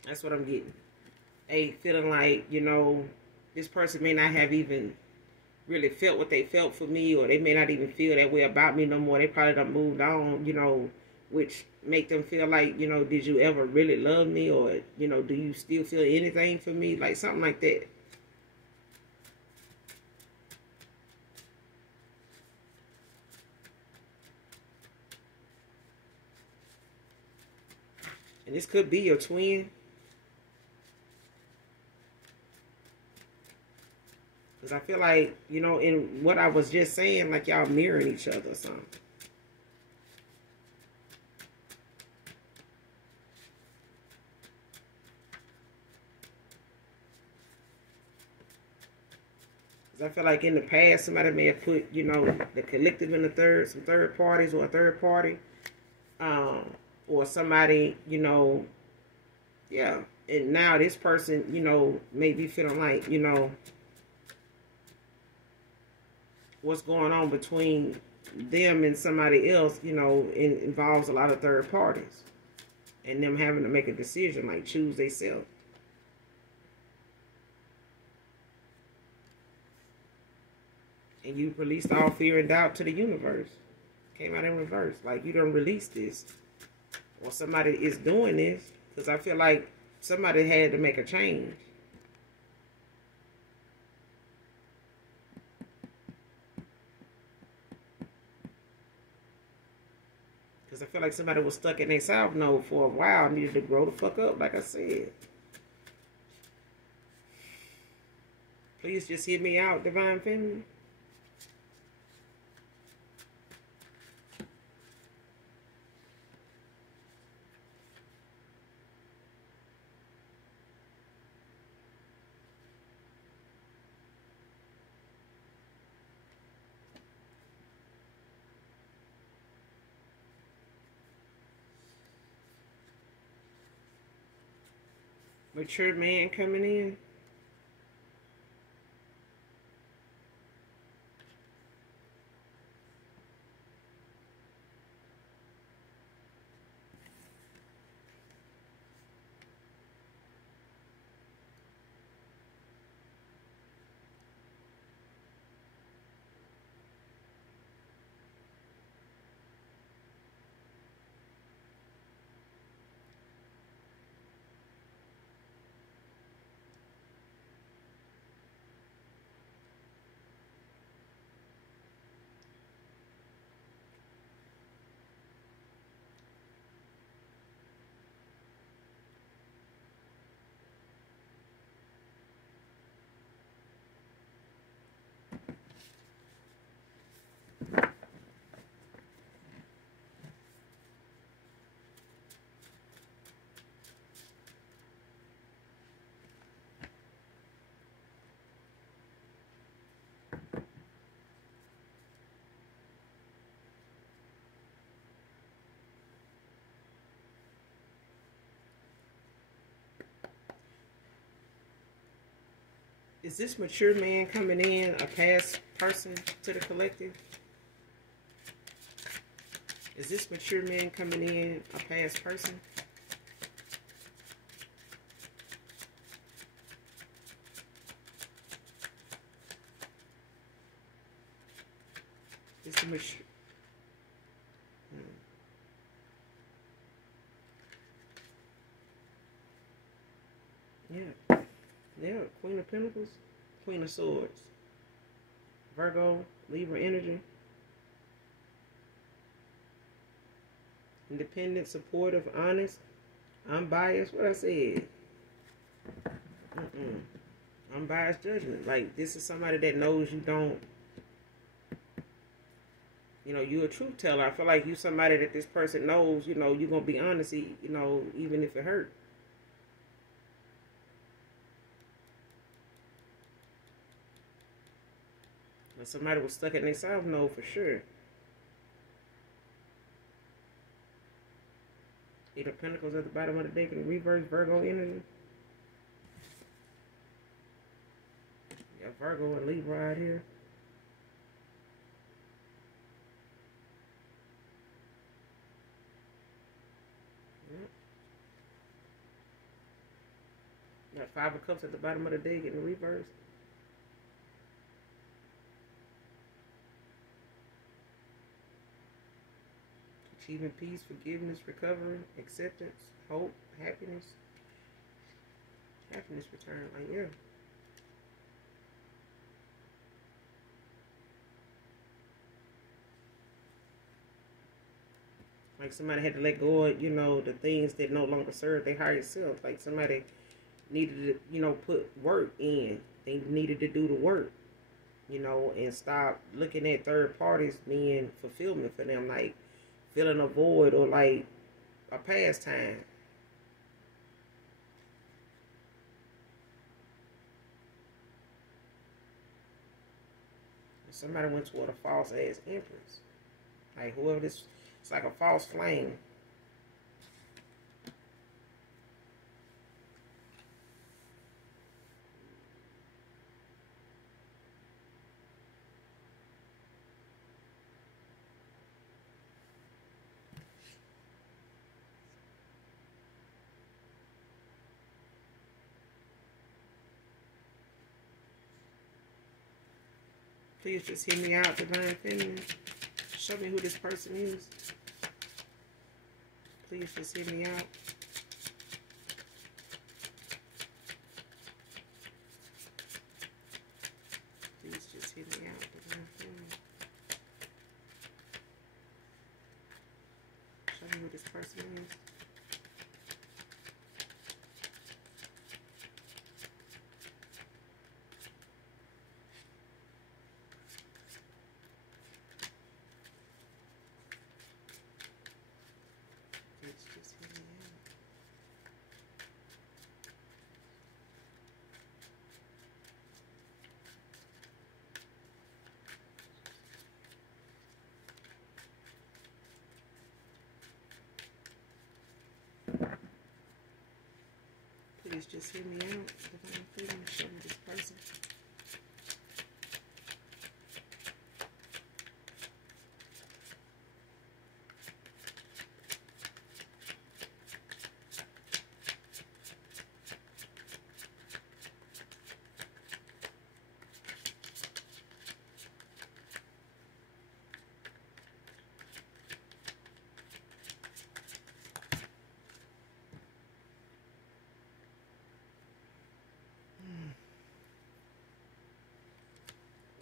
That's what I'm getting. They feeling like, you know, this person may not have even really felt what they felt for me, or they may not even feel that way about me no more. They probably done moved on, you know, which make them feel like, you know, did you ever really love me, or, you know, do you still feel anything for me? Like something like that. And this could be your twin. Because I feel like, you know, in what I was just saying, like y'all mirroring each other or something. Because I feel like in the past, somebody may have put, you know, the collective in some third parties or a third party. Or somebody, you know, yeah. And now this person, you know, may be feeling like, you know, what's going on between them and somebody else, you know, involves a lot of third parties. And them having to make a decision, like choose themselves. And you released all fear and doubt to the universe. Came out in reverse. Like you don't release this. Or somebody is doing this. Because I feel like somebody had to make a change. Because I feel like somebody was stuck in their south node for a while. Needed to grow the fuck up, like I said. Please just hear me out, Divine Feminine. Mature man coming in. Is this mature man coming in a past person to the collective? Is this mature man coming in a past person? Is the mature... Yeah. Yeah, Queen of Pentacles, Queen of Swords. Virgo, Libra energy. Independent, supportive, honest, unbiased. What I said. Unbiased judgment. Like, this is somebody that knows you don't... You know, you're a truth teller. I feel like you somebody that this person knows, you know, you're going to be honest, you know, even if it hurt. If somebody was stuck in their South Node for sure. Eight of Pentacles at the bottom of the deck in reverse, Virgo energy. Got Virgo and Libra out here. Got Five of Cups at the bottom of the deck in reverse. Achieving peace, forgiveness, recovery, acceptance, hope, happiness. Happiness return, like, yeah. Like somebody had to let go of, you know, the things that no longer serve their higher self. Like somebody needed to, you know, put work in. They needed to do the work, you know, and stop looking at third parties being fulfillment for them. Like, filling a void or like a pastime. Somebody went toward a false ass empress. Like whoever this, it's like a false flame. Please just hear me out, Divine Feminine. Show me who this person is. Please just hear me out. Please just hear me out, Divine Feminine. Show me who this person is. please just hear me out. Divine feeling, show me this person.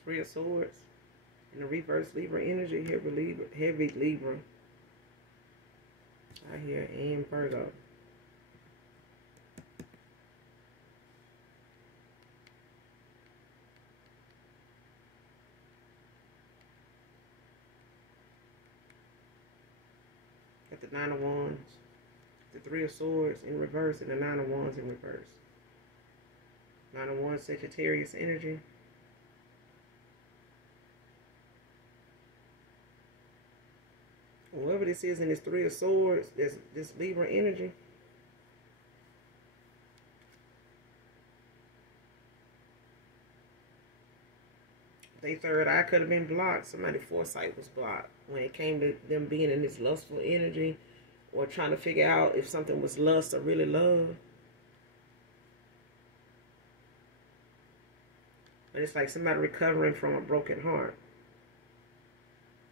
Three of Swords. In the reverse, Libra energy, heavy Libra. I hear and Virgo. Got the Nine of Wands, the Three of Swords in reverse, and the Nine of Wands in reverse. Nine of Wands, Sagittarius energy. Whoever this is in this Three of Swords, this Libra energy. Their third eye could have been blocked. Somebody's foresight was blocked when it came to them being in this lustful energy or trying to figure out if something was lust or really love. But it's like somebody recovering from a broken heart.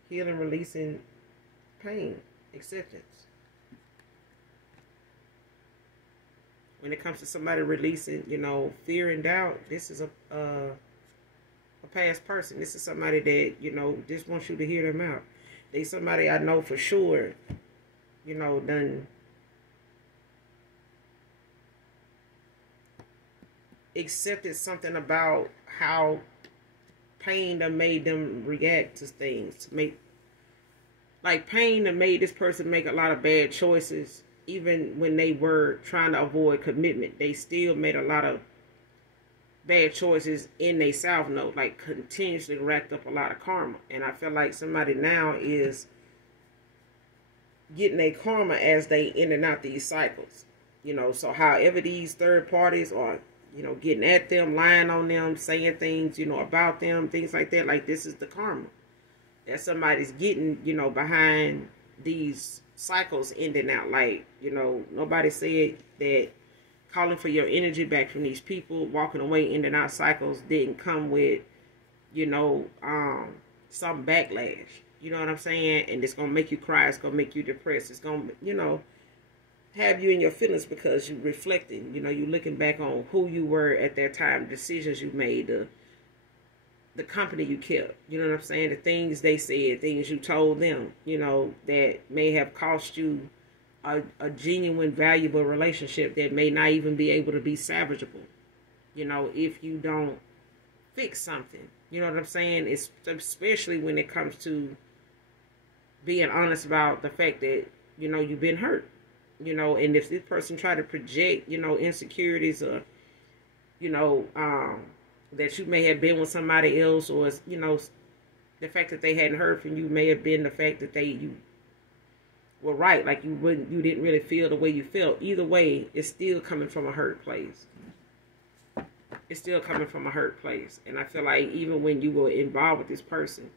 Healing, releasing pain, acceptance. When it comes to somebody releasing, you know, fear and doubt, this is a past person. This is somebody that, you know, just wants you to hear them out. They somebody I know for sure, you know, done accepted something about how pain that made them react to things. Like pain that made this person make a lot of bad choices. Even when they were trying to avoid commitment, they still made a lot of bad choices in their South Node, like continuously racked up a lot of karma. And I feel like somebody now is getting their karma as they in and out these cycles. You know, so however these third parties are, you know, getting at them, lying on them, saying things, you know, about them, things like that, like this is the karma that somebody's getting, you know, behind these cycles ending out. Like, you know, nobody said that calling for your energy back from these people, walking away in and out cycles didn't come with, you know, some backlash. You know what I'm saying? And it's going to make you cry. It's going to make you depressed. It's going to, you know, have you in your feelings because you're reflecting. You know, you're looking back on who you were at that time, decisions you made, the company you kept. You know what I'm saying? The things they said, things you told them, you know, that may have cost you a genuine, valuable relationship that may not even be able to be salvageable, you know, if you don't fix something. You know what I'm saying? It's especially when it comes to being honest about the fact that, you know, you've been hurt, you know, and if this person try to project, you know, insecurities or, you know, that you may have been with somebody else, or, you know, the fact that they hadn't heard from you may have been the fact that you were right, like you didn't really feel the way you felt. Either way, it's still coming from a hurt place. It's still coming from a hurt place. And I feel like even when you were involved with this person,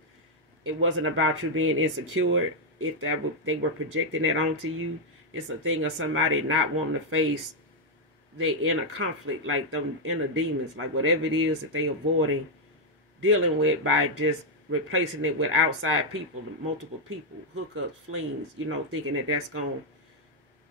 it wasn't about you being insecure. If they were projecting that onto you, it's a thing of somebody not wanting to face their inner conflict, like them inner demons, like whatever it is that they avoiding dealing with by just replacing it with outside people, multiple people, hookups, flings, you know, thinking that that's going to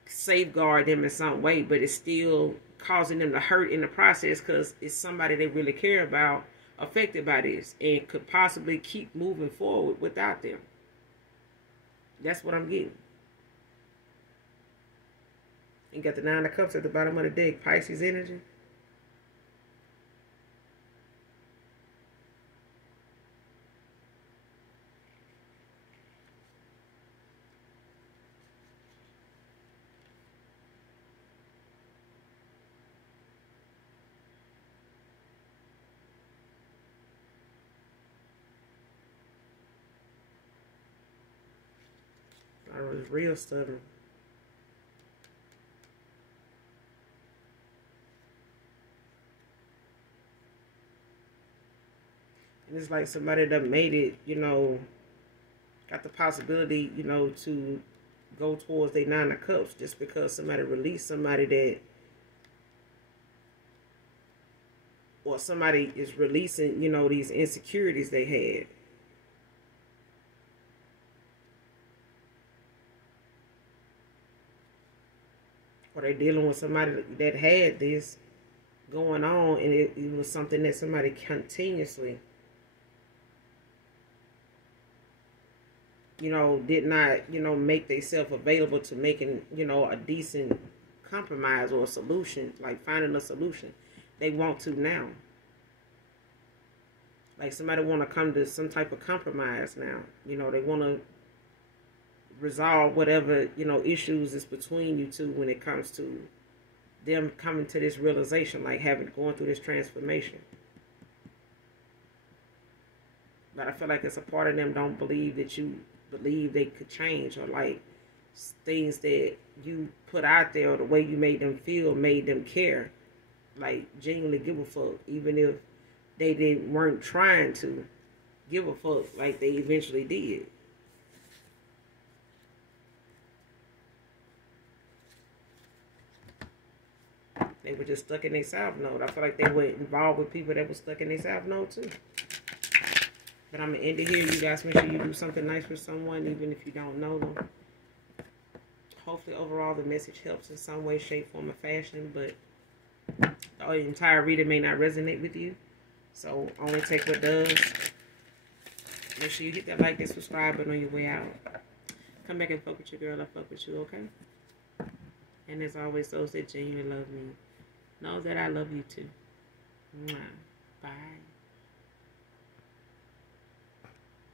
safeguard them in some way, but it's still causing them to hurt in the process because it's somebody they really care about affected by this and could possibly keep moving forward without them. That's what I'm getting. You got the Nine of Cups at the bottom of the deck, Pisces energy. I was real stubborn. it's like somebody that made it, you know, got the possibility, you know, to go towards their 9 of cups just because somebody released somebody that, or somebody is releasing, you know, these insecurities they had. Or they're dealing with somebody that had this going on, and it was something that somebody continuously, you know, did not, you know, make themselves available to making, you know, a decent compromise or a solution, like finding a solution. They want to now. Like somebody want to come to some type of compromise now. You know, they want to resolve whatever, you know, issues is between you two when it comes to them coming to this realization, like going through this transformation. But I feel like it's a part of them don't believe that you believe they could change, or like things that you put out there or the way you made them feel made them care, like genuinely give a fuck, even if they weren't trying to give a fuck like they eventually did. They were just stuck in their south node. I feel like they were involved with people that were stuck in their south node too. But I'm going to end it here. You guys make sure you do something nice for someone, even if you don't know them. Hopefully, overall, the message helps in some way, shape, form, or fashion. But the entire reading may not resonate with you. So, only take what does. Make sure you hit that like and subscribe button on your way out. Come back and fuck with your girl. I fuck with you, okay? And as always, those that genuinely love me, know that I love you too. Mwah. Bye.